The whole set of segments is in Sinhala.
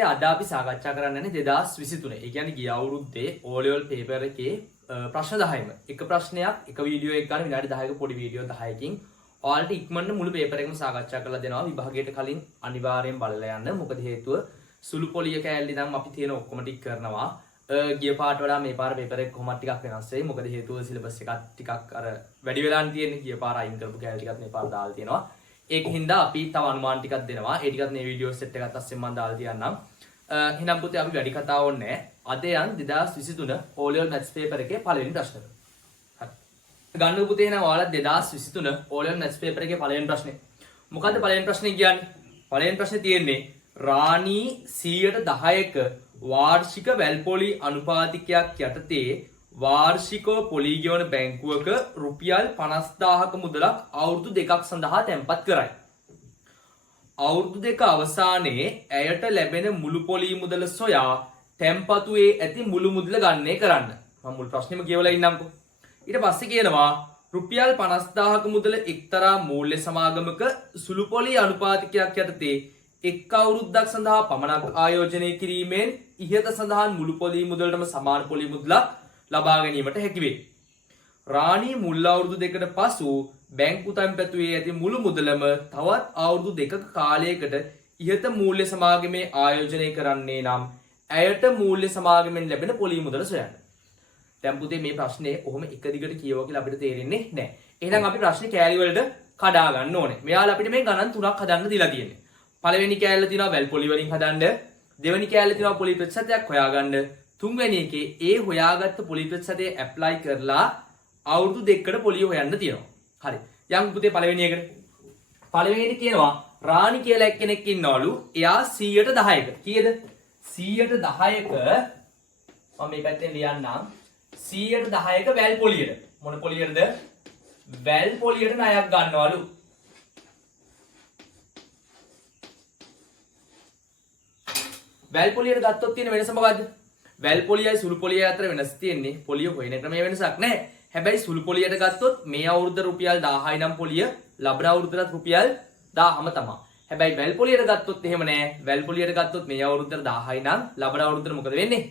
අද අපි සාකච්ඡා කරන්න යන්නේ 2023. ඒ කියන්නේ ගිය අවුරුද්දේ O level paper එකේ ප්‍රශ්න 10ම. එක ප්‍රශ්නයක් එක වීඩියෝ එකක් ගන්න විනාඩි 10ක පොඩි වීඩියෝ 10කින් ඔයාලට ඉක්මනට මුළු පේපර් එකම සාකච්ඡා කරලා දෙනවා. විභාගයට කලින් අනිවාර්යෙන් බලලා යන්න. මොකද හේතුව සුළු පොලිය කෑල්ලි නම් අපි තියෙන ඔක්කොම ටික කරනවා. ගිය පාට වඩා මේ පාර පේපර් එක කොහොමද ටිකක් වෙනස් වෙයි. මොකද හේතුව සිලබස් එකත් ටිකක් අර වැඩි වෙලාන් තියෙන්නේ. ගිය පාර අයින් කරපු කෑල්ලි ටිකත් මේ පාර දාලා තියෙනවා. ඒක හින්දා අපි තව අනුමාන ටිකක් දෙනවා. ඒ ටිකත් මේ වීඩියෝ සෙට් එකත් අස්සෙන් මම දාලා තියන්නම්. එහෙනම් පුතේ අපි වැඩි කතා ඕනේ නැහැ. අද යන් 2023 O level maths paper එකේ පළවෙනි ප්‍රශ්නෙට. හරි. ගන්න පුතේ එහෙනම් ඔයාලා 2023 O level maths paper එකේ පළවෙනි ප්‍රශ්නේ. මොකද්ද පළවෙනි ප්‍රශ්නේ කියන්නේ? පළවෙනි ප්‍රශ්නේ තියෙන්නේ රාණී 110ක වාර්ෂික වැල්පොලි අනුපාතිකයක් යටතේ වාර්ෂිකව පොලි ගෙවන බැංකුවක රුපියල් 50000ක මුදලක් අවුරුදු 2ක් සඳහා තැන්පත් කරයි. අවුරුදු දෙක අවසානයේ ඇයට ලැබෙන මුළු පොලි මුදල සොයා තැන්පතුවේ ඇති මුළු මුදල ගණනය කරන්න. මම මුල් ප්‍රශ්නෙම කියවලා ඉන්නම්කෝ. ඊට පස්සේ කියනවා රුපියල් 50000ක මුදල එක්තරා මූල්‍ය සමාගමක සුළු පොලි අනුපාතිකයක් යටතේ එක් අවුරුද්දක් සඳහා පමණක් ආයෝජනය කිරීමෙන් ඉහත සඳහන් මුළු පොලි මුදලටම සමාන පොලි මුදලක් ලබා ගැනීමට හැකි වේ. රාණී මුල් අවුරුදු දෙකට පසු බැංකු තැන්පතුවේ ඇති මුළු මුදලම තවත් අවුරුදු දෙකක කාලයකට ඉහත මූල්‍ය සමාගමේ ආයෝජනය කරන්නේ නම් ඇයට මූල්‍ය සමාගමෙන් ලැබෙන පොලි මුදල සොයන්න. දැන් පුතේ මේ ප්‍රශ්නේ කොහොම එක දිගට කියවුවා කියලා අපිට තේරෙන්නේ නැහැ. එහෙනම් අපි ප්‍රශ්නේ කෑලි වලට කඩා ගන්න ඕනේ. මෙයාලා අපිට මේ ගණන් තුනක් හදන්න දීලා තියෙන්නේ. පළවෙනි කෑල්ල තියෙනවා වැල් පොලි වලින් හදන්න. දෙවෙනි කෑල්ල තියෙනවා පොලි ප්‍රතිශතයක් හොයාගන්න. තුන්වෙනි එකේ ඒ හොයාගත්ත පොලි ප්‍රතිශතය ඇප්ලයි කරලා අවුරුදු දෙකකට පොලිය හොයන්න තියෙනවා. හරි. යම් පුතේ පළවෙනි එකට. පළවෙනිට කියනවා රාණි කියලා එක්කෙනෙක් ඉන්නවලු. එයා 110ක. කීයද? 110ක මම මේ පැත්තෙන් ලියන්නම්. 110ක වැල් පොලියට. මොන පොලියටද? වැල් පොලියට ණයක් ගන්නවලු. වැල් පොලියට ගත්තොත් තියෙන වෙනස මොකද්ද? වැල් පොලියයි සුළු පොලියයි අතර වෙනස තියෙන්නේ පොලිය හොයන ක්‍රමයේ වෙනසක් නැහැ. හැබැයි සුළු පොලියට ගත්තොත් මේ අවුරුද්ද රුපියල් 1000යි නම් පොලිය ලබන අවුරුද්දට රුපියල් 1000ම තමයි. හැබැයි වැල් පොලියට ගත්තොත් එහෙම නැහැ. වැල් පොලියට ගත්තොත් මේ අවුරුද්දට 1000යි නම් ලබන අවුරුද්දට මොකද වෙන්නේ?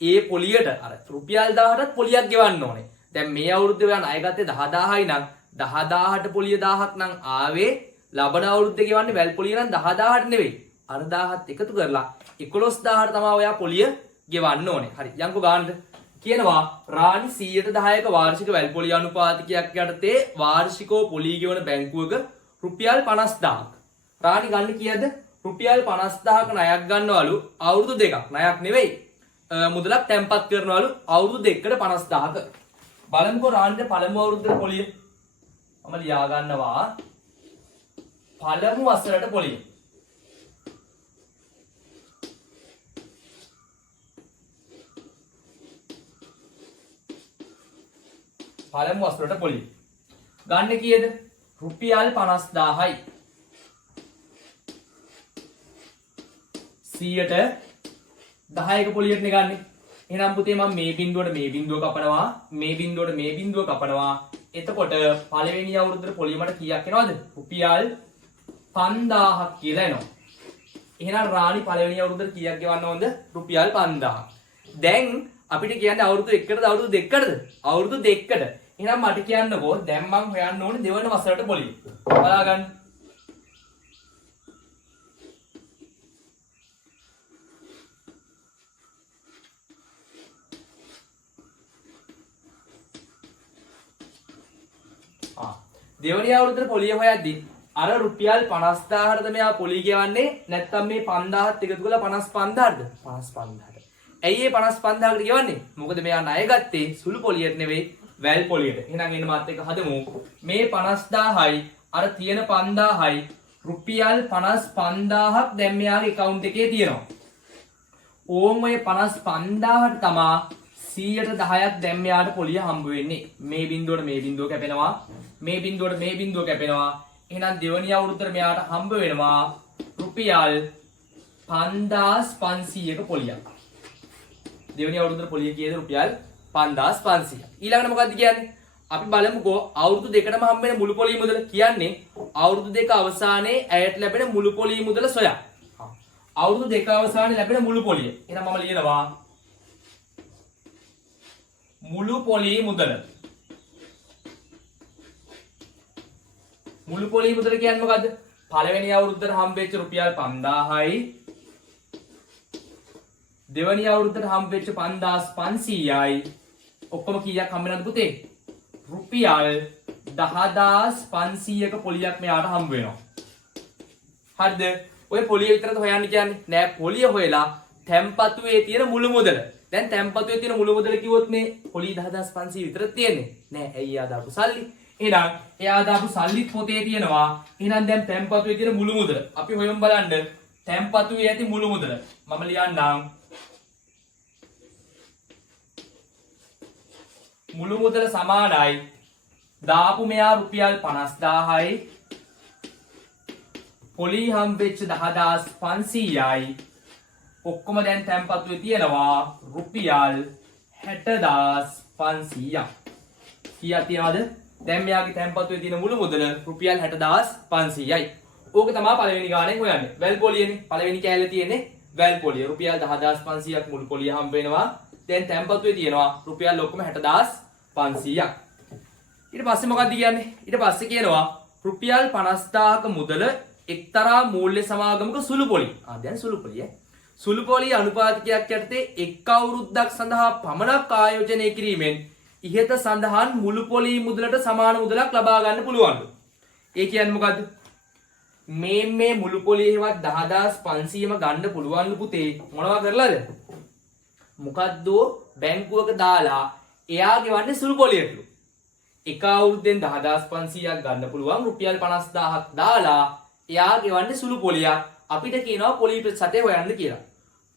ඒ පොලියට අර රුපියල් 1000ටත් පොලියක් ගෙවන්න ඕනේ. දැන් මේ අවුරුද්දේ ඔයා ණය ගත්තේ 10000යි නම් 10000ට පොලිය 1000ක් නම් ආවේ ලබන අවුරුද්දේ ගෙවන්නේ වැල් පොලිය නම් 10000ට නෙවෙයි. අර 1000ත් එකතු කරලා 11000ට තමයි ඔයා පොලිය ගෙවන්න ඕනේ. හරි. යන්කෝ ගන්නද? කියනවා රාණි 110ක වාර්ෂික වැල් පොලි අනුපාතිකයක් යටතේ වාර්ෂිකව පොලි ගෙවන බැංකුවක රුපියල් 50000ක්. රාණි ගන්න කීයද? රුපියල් 50000ක ණයක් ගන්නවලු අවුරුදු දෙකක්. ණයක් නෙවෙයි. මුදලක් තැන්පත් කරනවලු අවුරුදු දෙකකට 50000ක. බලමුකෝ රාණිට පළමු අවුරුද්දේ පොලිය. මම ලියා ගන්නවා පළමු වසරට පොලිය. පළමු වසරට පොලිය. ගන්න කීයද? රුපියල් 50000යි. 100ට 10ක පොලියටනේ ගන්නෙ. එහෙනම් පුතේ මම මේ බිඳුවට මේ බිඳුව කපනවා, මේ බිඳුවට මේ බිඳුව කපනවා. එතකොට පළවෙනි අවුරුද්දේ පොලිය මට කීයක් එනවද? රුපියල් 5000ක් කියලා එනවා. එහෙනම් රාණි පළවෙනි අවුරුද්දේ කීයක් ගෙවන්න ඕනද? රුපියල් 5000. දැන් අපිට කියන්නේ අවුරුදු 1කටද අවුරුදු 2කටද? අවුරුදු 2කට. එහෙනම් මට කියන්නකෝ දැන් මං හොයන්න ඕනේ දෙවන වසරට පොලිය. බලා ගන්න. දෙවනි අවුරුද්දේ පොලිය හොයද්දි අර රුපියල් 50000ටද මෙයා පොලිය ගෙවන්නේ නැත්නම් මේ 5000ත් එකතු කරලා 55000ටද? 55000ට. ඇයි මේ 55000කට ගෙවන්නේ? මොකද මෙයා ණය ගත්තේ සුළු පොලියට නෙවෙයි වැල් පොලියට. එහෙනම් එන්න මාත් එක්ක හදමු. මේ 50000යි අර තියෙන 5000යි රුපියල් 55000ක් දැන් මෙයාගේ account එකේ තියෙනවා. ඕම් ඔය 55000ට තමා 100ට 10ක් දැන් මෙයාට පොලිය හම්බ වෙන්නේ. මේ බිඳුවට මේ බිඳුව කැපෙනවා. මේ බිඳුවට මේ බිඳුව කැපෙනවා. එහෙනම් දෙවනි අවුරුද්දට මෙයාට හම්බ වෙනවා රුපියල් 5500ක පොලියක්. දෙවනි අවුරුද්දේ පොලිය කීයද? රුපියල් 5500. ඊළඟට මොකද්ද කියන්නේ? අපි බලමුකෝ අවුරුදු දෙකටම හම්බ වෙන මුළු පොලි මුදල කියන්නේ අවුරුදු දෙක අවසානයේ ඇයට ලැබෙන මුළු පොලි මුදල සොයා. අවුරුදු දෙක අවසානයේ ලැබෙන මුළු පොලිය. එහෙනම් මම ලියනවා මුළු පොලී මුදල. මුළු පොලී මුදල කියන්නේ මොකද්ද? පළවෙනි අවුරුද්දට හම්බෙච්ච රුපියල් 5000යි දෙවෙනි අවුරුද්දට හම්බෙච්ච 5500යි ඔක්කොම කීයක් හම්බ වෙනවද පුතේ? රුපියල් 10500ක පොලියක් මෙයාට හම්බ වෙනවා. හරිද? ඔය පොලිය විතරද හොයන්න කියන්නේ? නෑ, පොලිය හොයලා තැම්පතුවේ තියෙන මුළු මුදල. දැන් තැම්පතුවේ තියෙන මුළු මුදල කිව්වොත් මේ පොලිය 10500 විතර තියෙන්නේ. නෑ, ඇයි එයා දාපු සල්ලි? එහෙනම් එයා දාපු සල්ලිත් පොතේ තියෙනවා. එහෙනම් දැන් තැම්පතුවේ තියෙන මුළු මුදල අපි හොයමු බලන්න. තැම්පතුවේ ඇති මුළු මුදල මම ලියන්නම්. මුළු මුදල සමානයි දාපු මෙයා රුපියල් 50000යි පොලී හම්බෙච්ච 10500යි ඔක්කොම දැන් තැම්පතුවේ තියෙනවා රුපියල් 60500ක්. කීයක් තියනවද? දැන් මෙයාගේ තැම්පතුවේ තියෙන මුළු මුදල රුපියල් 60500යි. ඕක තමයි පළවෙනි ගාණෙන් හොයන්නේ. වැල් පොලියනේ. පළවෙනි කෑල්ලේ තියෙන්නේ වැල් පොලිය. රුපියල් 10500ක් මුළු පොලිය හම්බ වෙනවා. දැන් තැම්පතුවේ තියෙනවා රුපියල් ඔක්කොම 60500ක්. ඊට පස්සේ මොකක්ද කියන්නේ? ඊට පස්සේ කියනවා රුපියල් 50000ක මුදල එක්තරා මූල්‍ය සමාගමක සුළු පොලි. දැන් සුළු පොලිය. සුළු පොලි අනුපාතිකයක් යටතේ එක් අවුරුද්දක් සඳහා පමණක් ආයෝජනය කිරීමෙන් ඉහත සඳහන් මුළු පොලි මුදලට සමාන මුදලක් ලබා ගන්න පුළුවන්. ඒ කියන්නේ මොකද්ද? මේ මුළු පොලියේවත් 10500ම ගන්න පුළුවන් පුතේ. මොනවා කරලාද? මොකද්ද බැංකුවක දාලා එයා ගෙවන්නේ සුළු පොලියටලු. එක අවුරුද්දෙන් 10500ක් ගන්න පුළුවන් රුපියල් 50000ක් දාලා එයා ගෙවන්නේ සුළු පොලියක්. අපිට කියනවා පොලි ප්‍රතිශතය හොයන්න කියලා.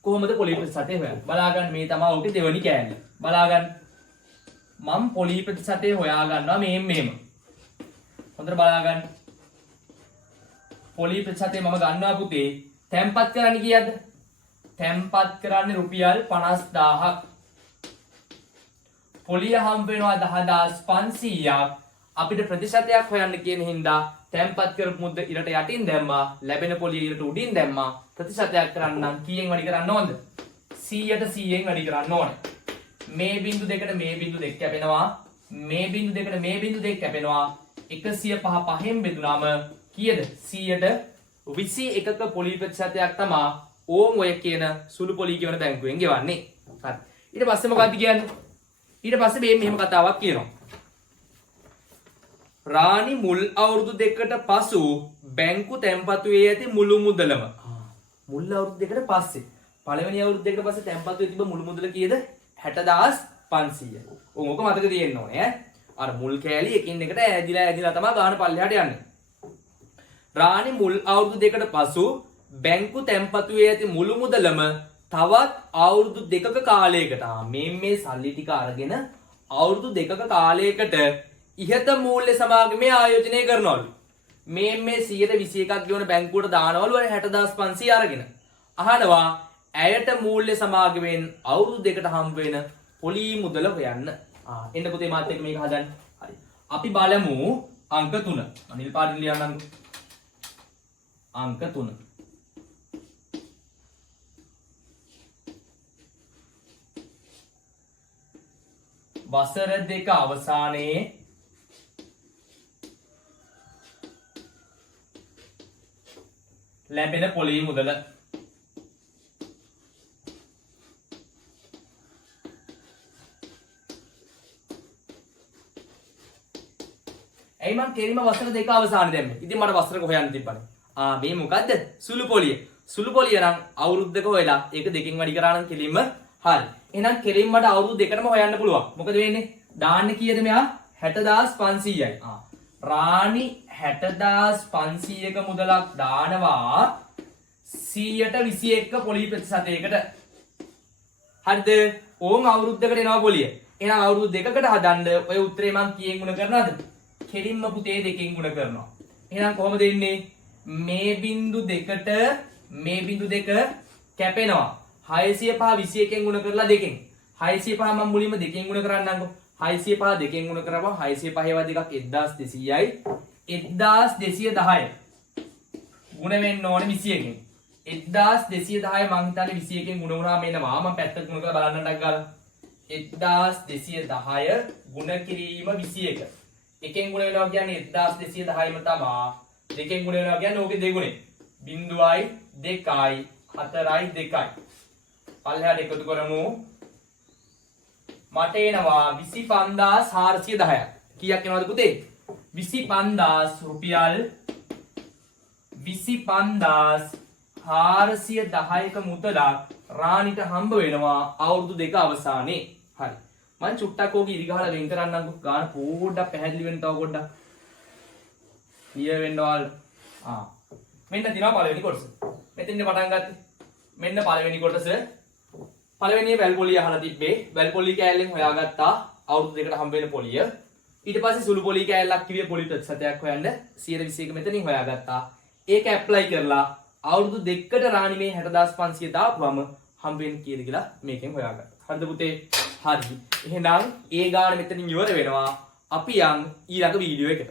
කොහොමද පොලි ප්‍රතිශතය හොයන්නේ? බලාගන්න මේ තමයි උටි දෙවෙනි කෑල්ල. බලාගන්න. මම පොලි ප්‍රතිශතය හොයා ගන්නවා මෙහෙම. හොඳට බලාගන්න. පොලි ප්‍රතිශතය මම ගන්නවා පුතේ. තැම්පත් කරන්නේ කීයද? තැම්පත් කරන්නේ රුපියල් 50000ක්. පොලිය හම්බ වෙනවා 10500ක්. අපිට ප්‍රතිශතයක් හොයන්න කියන හින්දා තැම්පත් කරපු මුද්ද ඉරට යටින් දැම්මා. ලැබෙන පොලිය ඉරට උඩින් දැම්මා. ප්‍රතිශතයක් කරන්න නම් කීයෙන් වැඩි කරන්න ඕනද? 100ට 100ෙන් වැඩි කරන්න ඕනේ. මේ බිංදු දෙකට මේ බිංදු දෙක කැපෙනවා. මේ බිංදු දෙකට මේ බිංදු දෙක කැපෙනවා. 105 පහෙන් බෙදුනම කීයද? 121ක පොලි ප්‍රතිශතයක් තමයි ඕම් ඔය කියන සුළු පොලි කියන බැංකුවෙන් ගෙවන්නේ. හරි. ඊට පස්සේ මොකක්ද කියන්නේ? ඊට පස්සේ මේ මෙහෙම කතාවක් කියනවා. රාණි මුල් අවුරුදු දෙකට පසු බැංකු තැන්පතුවේ ඇති මුළු මුදලම. මුල් අවුරුදු දෙකට පස්සේ පළවෙනි අවුරුදු දෙකට පස්සේ තැන්පතුවේ තිබ්බ මුළු මුදල කීයද? 60500. ඕක මතක තියෙන්න ඕනේ ඈ. අර මුල් කෑලි එකින් එකට ඈදිලා තමයි ගාන පල්ලෙහාට යන්නේ. රාණි මුල් අවුරුදු දෙකට පසු බැංකු තැන්පතුවේ ඇති මුළු මුදලම තවත් අවුරුදු දෙකක කාලයකට මේ සල්ලි ටික අරගෙන අවුරුදු දෙකක කාලයකට ඉහත මූල්‍ය සමාගමේ ආයෝජනය කරනවලු. මේ 121ක් ගෙවන බැංකුවට දානවලු 60500 අරගෙන. අහනවා ඇයට මූල්‍ය සමාගමෙන් අවුරුදු දෙකට හම්බ වෙන පොලි මුදල හොයන්න. එන්න පුතේ මාත් එක්ක මේක හදන්න. හරි. අපි බලමු අංක 3. අනිල් පාටින් ලියන්නම්කෝ. අංක 3. වසර දෙක අවසානයේ ලැබෙන පොලි මුදල. ඇයි මං කෙලින්ම වසර දෙක අවසානයේ දැම්මේ? ඉතින් මට වසරක හොයන්න තිබ්බනේ. මේ මොකද්ද? සුළු පොලිය. සුළු පොලිය නම් අවුරුද්දක හොයලා ඒක දෙකෙන් වැඩි කරා නම් කෙලින්ම හරි. එහෙනම් කෙලින් මට අවුරුදු දෙකටම හොයන්න පුළුවන්. මොකද වෙන්නේ? දාන්නේ කීයද මෙයා? 60500යි. රාණි 60500ක මුදලක් දානවා 121ක පොලි ප්‍රතිශතයකට. හරිද? ඕම් අවුරුද්දකට එනවා පොලිය. එහෙනම් අවුරුදු දෙකකට හදන්න ඔය උත්තරේ මම කීයෙන් ගුණ කරනවද? කෙලින්ම පුතේ දෙකෙන් ගුණ කරනවා. එහෙනම් කොහොමද එන්නේ? මේ බිංදු දෙකට මේ බිංදු දෙක කැපෙනවා. 605 21න් ගුණ කරලා දෙකෙන්. 605 මම මුලින්ම දෙකෙන් ගුණ කරන්නම්කෝ. 605 දෙකෙන් ගුණ කරපුවා 605 ඒවා දෙකක් 1200යි. 1210 ගුණ වෙන්න ඕනේ 21කින්. 1210 මං හිතන්නේ 21කින් ගුණ වුණාම එනවා. මම පැත්තට ගුණ කරලා බලන්නටක් ගාලා 1210 ගුණ කිරීම 21. එකෙන් ගුණ වෙනවා කියන්නේ 1210ම තමයි. දෙකෙන් ගුණ වෙනවා කියන්නේ ඕකේ දෙගුණේ. 0යි 2යි 4යි 2යි. පල්ලෙහාට එකතු කරමු. මට එනවා 25410ක්. කීයක් එනවද පුතේ? 25000 රුපියල් 25410ක මුදලක් රාණිට හම්බ වෙනවා අවුරුදු දෙක අවසානයේ. හරි. මම චුට්ටක් ඕක ඉරි ගහලා වෙන් කරන්නම්කෝ. ගාන පොඩ්ඩක් පැහැදිලි වෙන්න තව පොඩ්ඩක්. ක්ලියර් වෙන්න ඕල්. මෙන්න තියෙනවා පළවෙනි කොටස. මෙතෙන්ද පටන් ගත්තේ. මෙන්න පළවෙනි කොටස. පළවෙනියේ වැල් පොලිය අහලා තිබ්බේ. වැල් පොලිය කෑල්ලෙන් හොයාගත්තා අවුරුදු දෙකට හම්බ වෙන පොලිය. ඊට පස්සේ සුළු පොලිය කෑල්ලක් කිව්වේ පොලි ප්‍රතිශතයක් හොයන්න 121 මෙතනින් හොයාගත්තා. ඒක ඇප්ලයි කරලා අවුරුදු දෙකකට රාණි මේ 60500 දාපුවම හම්බ වෙන්නේ කීයද කියලා මේකෙන් හොයාගත්තා. හරිද පුතේ? හරි. එහෙනම් ඒ ගාන මෙතනින් ඉවර වෙනවා. අපි යන් ඊළඟ වීඩියෝ එකට.